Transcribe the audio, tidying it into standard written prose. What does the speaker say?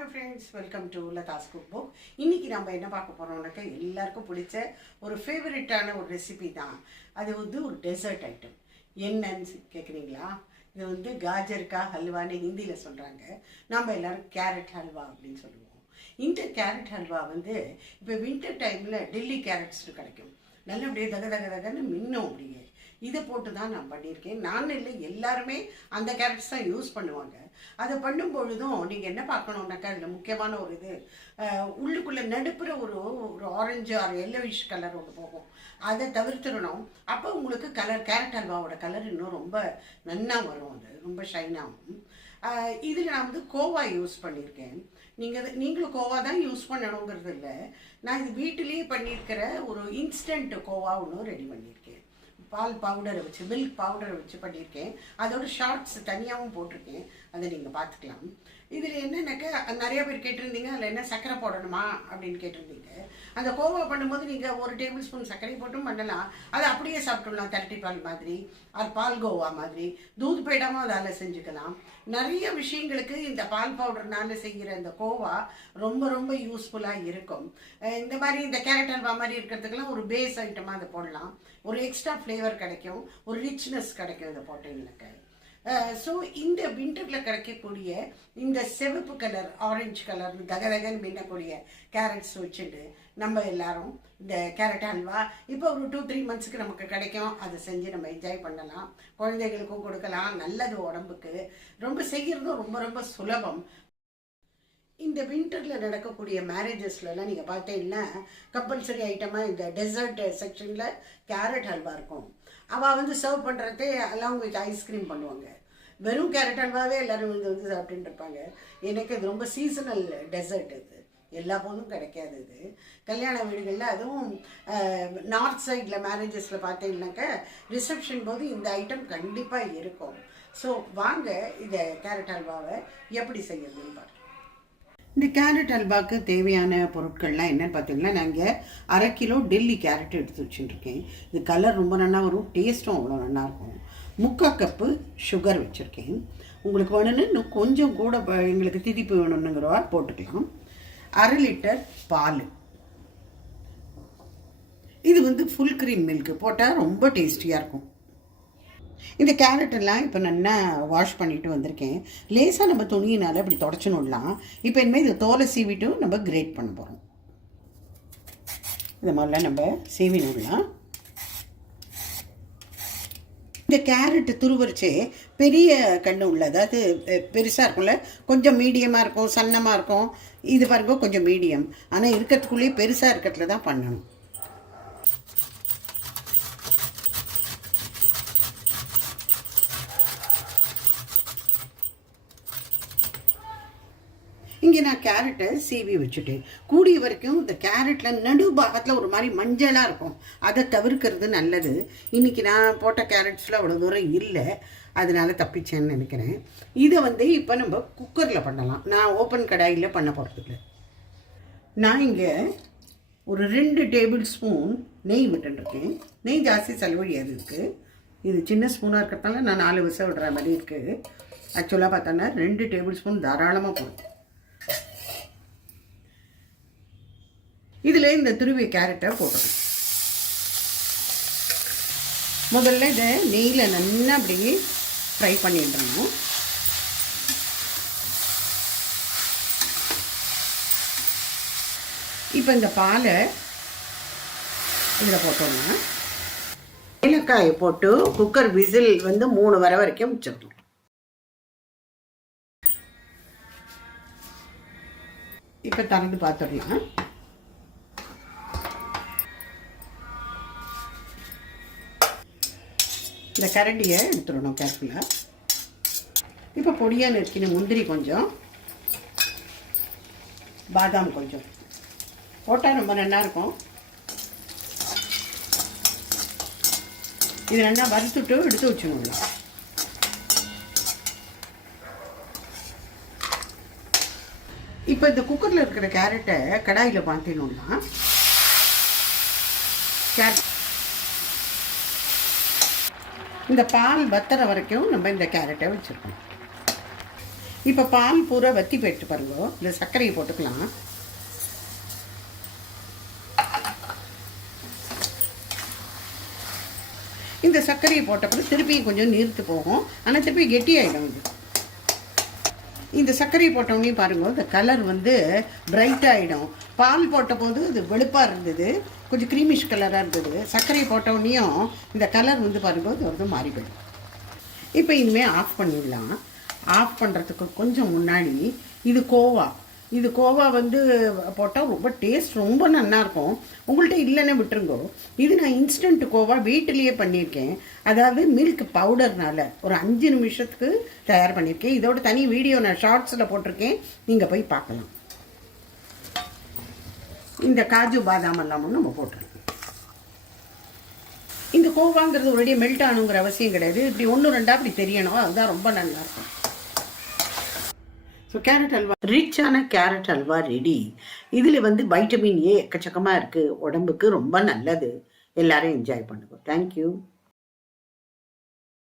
Hello friends, welcome to Latha's cook book. இன்றைக்கி நம்ம என்ன பார்க்க போகிறோம்னாக்கா எல்லாருக்கும் பிடிச்ச ஒரு ஃபேவரட்டான ஒரு ரெசிபி தான். அது ஒரு டெசர்ட் ஐட்டம். என்னன்னு கேட்குறீங்களா? இது காஜர்கா ஹல்வான்னு ஹிந்தியில் சொல்கிறாங்க. நம்ம எல்லோரும் கேரட் ஹல்வா அப்படின்னு சொல்லுவோம். இந்த கேரட் ஹல்வா இப்போ வின்டர் டைமில் டெல்லி கேரட்ஸ் கிடைக்கும். நல்ல அப்படியே தகன்னு மின்னும் அப்படிங்க. இதை போட்டு தான் நான் பண்ணியிருக்கேன். நான் இல்லை, எல்லாருமே அந்த கேரட்ஸ் தான் யூஸ் பண்ணுவாங்க. அதை பண்ணும் பொழுதும் நீங்கள் என்ன பார்க்கணுன்னாக்கா, அதில் முக்கியமான ஒரு உள்ளுக்குள்ளே நடுப்புற ஒரு ஆரஞ்சு ஆர் எல்லோவிஷ் கலர் ஒன்று போகும். அதை தவிர்த்துடணும். அப்போ உங்களுக்கு கேரட் ஹல்வாவோட கலர் இன்னும் ரொம்ப நன்னா வரும். அது ரொம்ப ஷைனாகும். இதில் நான் கோவா யூஸ் பண்ணியிருக்கேன். நீங்களும் கோவா தான் யூஸ் பண்ணணுங்கிறது இல்லை. நான் இது வீட்டிலேயே பண்ணியிருக்கிற ஒரு இன்ஸ்டன்ட் கோவா ஒன்று ரெடி பண்ணியிருக்கேன். பால் பவுடரை வச்சு, மில்க் பவுடரை வச்சு பண்ணியிருக்கேன். அதோட ஷார்ட்ஸ் தனியாகவும் போட்டிருக்கேன். அதை நீங்கள் பார்த்துக்கலாம். இதில் என்னென்னாக்கா, நிறைய பேர் கேட்டிருந்தீங்க அதில் என்ன சர்க்கரை போடணுமா அப்படின்னு கேட்டிருந்தீங்க. அந்த கோவா பண்ணும்போது நீங்கள் 1 டேபிள் ஸ்பூன் சர்க்கரை போட்டும் பண்ணலாம். அதை அப்படியே சாப்பிட்டுடலாம். தரட்டி பால் மாதிரி, அது பால் கோவா மாதிரி தூது பேடாமல் அதால் செஞ்சுக்கலாம். நிறைய விஷயங்களுக்கு இந்த பால் பவுடர்னால செய்கிற இந்த கோவா ரொம்ப ரொம்ப யூஸ்ஃபுல்லாக இருக்கும். இந்த மாதிரி இந்த கேரட் ஹல்வா மாதிரி இருக்கிறதுக்கெல்லாம் ஒரு பேஸ் ஐட்டமாக அதை போடலாம். ஒரு எக்ஸ்ட்ரா ஃப்ளேவர் கிடைக்கும், ஒரு ரிச்னஸ் கிடைக்கும் இதை போட்டீங்கன்னாக்க. ஸோ இந்த விண்டரில் கிடைக்கக்கூடிய இந்த சிவப்பு கலர், ஆரஞ்சு கலர், தகதகன்னு மின்னக்கூடிய கேரட்ஸ் வச்சுட்டு நம்ம எல்லாரும் இந்த கேரட் ஹல்வா இப்போ ஒரு 2-3 மந்த்ஸுக்கு நமக்கு கிடைக்கும். அதை செஞ்சு நம்ம என்ஜாய் பண்ணலாம். குழந்தைகளுக்கும் கொடுக்கலாம். நல்லது உடம்புக்கு. ரொம்ப செய்கிறதும் ரொம்ப ரொம்ப சுலபம். இந்த விண்டரில் நடக்கக்கூடிய மேரேஜஸ்லாம் நீங்கள் பார்த்தீங்கன்னா கம்பல்சரி ஐட்டமாக இந்த டெசர்ட் செக்ஷனில் கேரட் ஹல்வா இருக்கும். அவள் சர்வ் பண்ணுறதே அலாங் வித் ஐஸ்கிரீம் பண்ணுவாங்க. வெறும் கேரட் ஹல்வாவே எல்லோரும் சாப்பிட்டுட்டு இருப்பாங்க. எனக்கு இது ரொம்ப சீசனல் டெசர்ட். இது எல்லா போதும் கிடைக்காது. இது கல்யாண வீடுகளில், அதுவும் நார்த் சைடில் மேரேஜஸில் பார்த்தீங்கன்னாக்கா ரிசப்ஷன் போது இந்த ஐட்டம் கண்டிப்பாக இருக்கும். ஸோ வாங்க இதை கேரட் ஹல்வாவை எப்படி செய்யறதுன்னு பாருங்கள். இந்த கேரட் ஹல்வாவுக்கு தேவையான பொருட்கள்லாம் என்னென்னு பார்த்தீங்கன்னா, நாங்கள் 1/2 கிலோ டெல்லி கேரட் எடுத்து வச்சுட்டுருக்கேன். இது கலர் ரொம்ப நல்லா வரும், டேஸ்ட்டும் அவ்வளோ நல்லாயிருக்கும். 3/4 கப்பு சுகர் வச்சுருக்கேன். உங்களுக்கு வேணும்னு இன்னும் கொஞ்சம் கூட எங்களுக்கு திதிப்பு வேணும்னுங்கிறவா போட்டுக்கலாம். 1/2 லிட்டர் பால். இது ஃபுல் க்ரீம் மில்க் போட்டால் ரொம்ப டேஸ்டியாக இருக்கும். இந்த கேரட்டெல்லாம் இப்போ நல்லா வாஷ் பண்ணிட்டு வந்திருக்கேன். லேசாக நம்ம துணியினால் இப்படி தொடச்சிடலாம். இப்போ இனிமேல் இதை தோலை சீவிட்டு நம்ம கிரேட் பண்ண போகிறோம். இது மாதிரிலாம் நம்ம சீவி விடலாம். இந்த கேரட்டு துருவரிச்சே பெரிய கண்ணு உள்ள, அதாவது பெருசாக இருக்கும்ல, கொஞ்சம் மீடியமாக இருக்கும், சன்னமாக இருக்கும். இது பாருங்க கொஞ்சம் மீடியம். ஆனால் இருக்கிறதுக்குள்ளேயே பெருசாக இருக்கிறதுல தான் பண்ணணும். இங்கே நான் கேரட்டை சீவி வச்சுட்டேன். கூடிய வரைக்கும் இந்த கேரட்டில் நடு பாகத்தில் ஒரு மாதிரி மஞ்சளாக இருக்கும். அதை தவிர்க்கிறது நல்லது. இன்றைக்கி நான் போட்ட கேரட்ஸில் அவ்வளோ தூரம் இல்லை, அதனால தப்பிச்சேன்னு நினைக்கிறேன். இதை இப்போ நம்ம குக்கரில் பண்ணலாம். நான் ஓப்பன் கடாயில் பண்ண போகிறதில்ல. நான் இங்கே ஒரு 2 டேபிள் ஸ்பூன் நெய் விட்டுருக்கேன். நெய் ஜாஸ்தி செலவழியாது இருக்குது. இது சின்ன ஸ்பூனாக இருக்கிறதுனால நான் 4 விசில் விடுற மாதிரி இருக்குது. ஆக்சுவலாக பார்த்தோன்னா 2 டேபிள் ஸ்பூன் தாராளமாக போடும். இதில் இந்த துருவிய கேரட்டை போட்டுருங்க. முதல்ல இதை நெய்யில் நல்லா அப்படியே ஃப்ரை பண்ணிடுறோம். இப்போ இந்த பாலை இதில் போட்டோம்னா, ஏலக்காயை போட்டு குக்கர் விசில் 3 வர வரைக்கும் வச்சிடணும். இப்போ திறந்து பார்த்துடலாம். இந்த கரண்டியை எடுத்துடணும் கேர்ஃபுல்லாக. இப்போ பொடியாக நறுக்கின முந்திரி கொஞ்சம், பாதாம் கொஞ்சம் போட்டால் ரொம்ப நல்லாயிருக்கும். இது நல்லா வறுத்துட்டு எடுத்து வச்சுக்கணும். இப்போ இந்த குக்கரில் இருக்கிற கேரட்டை கடாயில் மாற்றினோம்னா, இந்த பால் வத்துற வரைக்கும் நம்ம இந்த கேரட்டை வச்சுருக்கோம். இப்போ பால் பூரா வத்தி போயிட்டு பாருங்க. இந்த சர்க்கரையை போட்டுக்கலாம். இந்த சர்க்கரையை போட்டப்பறம் திருப்பியும் கொஞ்சம் நீர்த்து போகும். ஆனால் திருப்பி கெட்டியாயிடும். இந்த சர்க்கரையை போட்டோன்னே பாருங்கள், இந்த கலர் வந்து பிரைட்டாகிடும். பால் போட்ட போது இது வெளுப்பாக இருந்தது, கொஞ்சம் க்ரீமிஷ் கலராக இருந்தது. சர்க்கரையை போட்டோன்னையும் இந்த கலர் வந்து பாருங்கள், இது வந்து மாறி போயிடும். இப்போ இனிமேல் ஆஃப் பண்ணிடலாம். ஆஃப் பண்ணுறதுக்கு கொஞ்சம் முன்னாடி இது கோவா வந்து போட்டால் ரொம்ப டேஸ்ட் ரொம்ப நல்லாயிருக்கும். உங்கள்கிட்ட இல்லைன்னு விட்டுருங்கோ. இது நான் இன்ஸ்டன்ட் கோவா வீட்டிலையே பண்ணியிருக்கேன். அதாவது மில்க் பவுடர்னால் ஒரு 5 நிமிஷத்துக்கு தயார் பண்ணியிருக்கேன். இதோட தனி வீடியோ நான் ஷார்ட்ஸில் போட்டிருக்கேன், நீங்கள் போய் பார்க்கலாம். இந்த காஜு பாதாம் எல்லாமும் நம்ம போட்டுருக்கோம். இந்த கோவாங்கிறது ஒரேடியே மெல்ட் ஆகணுங்கிற அவசியம் கிடையாது. இப்படி 1 2 அப்படி தெரியணும், அதுதான் ரொம்ப நல்லாயிருக்கும். ஸோ கேரட் அல்வா, ரிச்சான கேரட் அல்வா ரெடி. இதில் வந்து வைட்டமின் ஏ எக்கச்சக்கமாக இருக்குது, உடம்புக்கு ரொம்ப நல்லது. எல்லாரும் என்ஜாய் பண்ணுவோம். தேங்க்யூ.